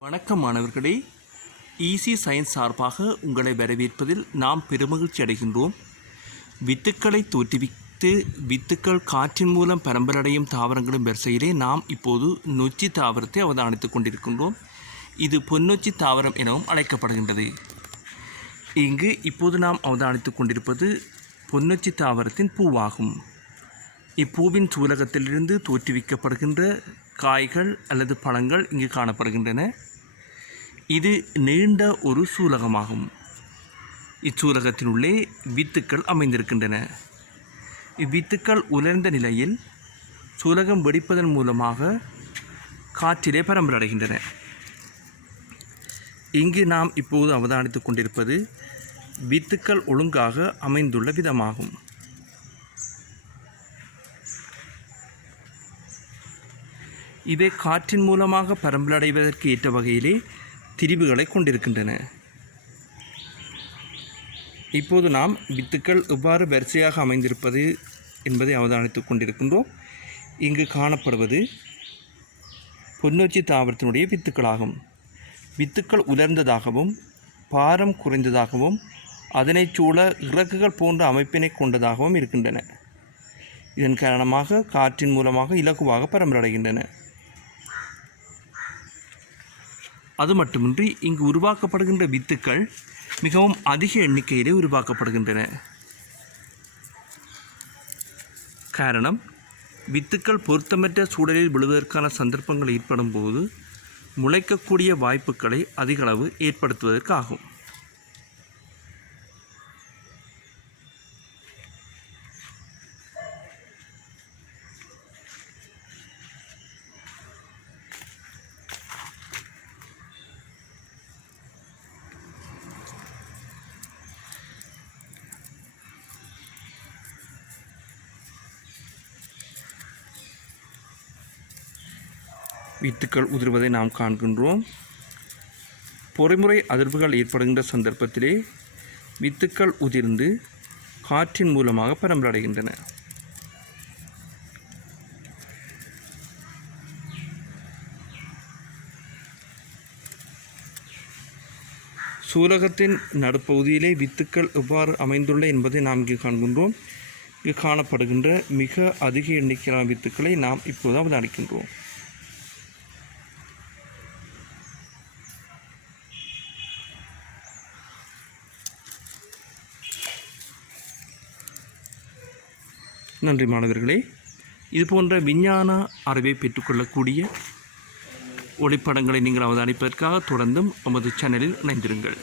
வணக்கம் மாணவர்களே. Easy science சார்பாக உங்களை வரவேற்பதில் நாம் பெருமகிழ்ச்சி அடைகின்றோம். வித்துக்களை தோற்றுவித்து வித்துக்கள் காற்றின் மூலம் பரம்பரடையும் தாவரங்களும் வரிசையிலே நாம் இப்போது நொச்சி தாவரத்தை அவதானித்துக் கொண்டிருக்கின்றோம். இது பொன்னொச்சி தாவரம் எனவும் அழைக்கப்படுகின்றது. இங்கு இப்போது நாம் அவதானித்துக் கொண்டிருப்பது பொன்னொச்சி தாவரத்தின் பூவாகும். இப்பூவின் சூலகத்திலிருந்து தோற்றுவிக்கப்படுகின்ற காய்கள் அல்லது பழங்கள் இங்கு காணப்படுகின்றன. இது நீண்ட ஒரு சூலகமாகும். இச்சூலகத்தினுள்ளே வித்துக்கள் அமைந்திருக்கின்றன. இவ்வித்துக்கள் உலர்ந்த நிலையில் சூலகம் வெடிப்பதன் மூலமாக காற்றிலே பரம்பரடைகின்றன. இங்கு நாம் இப்போது அவதானித்துக் கொண்டிருப்பது வித்துக்கள் ஒழுங்காக அமைந்துள்ள விதமாகும். இவை காற்றின் மூலமாக பரம்பலடைவதற்கு ஏற்ற வகையிலே திரிவுகளை கொண்டிருக்கின்றன. இப்போது நாம் வித்துக்கள் எவ்வாறு வரிசையாக அமைந்திருப்பது என்பதை அவதானித்துக் கொண்டிருக்கின்றோம். இங்கு காணப்படுவது பொன்னொச்சி தாவரத்தினுடைய வித்துக்களாகும். வித்துக்கள் உலர்ந்ததாகவும் பாரம் குறைந்ததாகவும் அதனைச் சூழ இறக்குகள் போன்ற அமைப்பினை கொண்டதாகவும் இருக்கின்றன. இதன் காரணமாக காற்றின் மூலமாக இலகுவாக பரம்பலடைகின்றன. அது மட்டுமின்றி இங்கு உருவாக்கப்படுகின்ற வித்துக்கள் மிகவும் அதிக எண்ணிக்கையிலே உருவாக்கப்படுகின்றன. காரணம் வித்துக்கள் பொருத்தமற்ற சூழலில் விழுவதற்கான சந்தர்ப்பங்கள் ஏற்படும் போது முளைக்கக்கூடிய வாய்ப்புகளை அதிகளவு ஏற்படுத்துவதற்காகும். வித்துக்கள் உதிர்வதை நாம் காண்கின்றோம். பொறிமுறை அதிர்வுகள் ஏற்படுகின்ற சந்தர்ப்பத்திலே வித்துக்கள் உதிர்ந்து காற்றின் மூலமாக பரம்பலடைகின்றன. சூலகத்தின் நடுப்பகுதியிலே வித்துக்கள் எவ்வாறு அமைந்துள்ள என்பதை நாம் இங்கு காண்கின்றோம். இங்கு காணப்படுகின்ற மிக அதிக எண்ணிக்கையிலான வித்துக்களை நாம் இப்போது அவதானிக்கின்றோம். நன்றி மாணவர்களே. இது போன்ற விஞ்ஞான அறிவை பெற்றுக்கொள்ளக்கூடிய ஒளிப்படங்களை நீங்கள் அவதானிப்பதற்காக தொடர்ந்தும் நமது சேனலில் இணைந்திருங்கள்.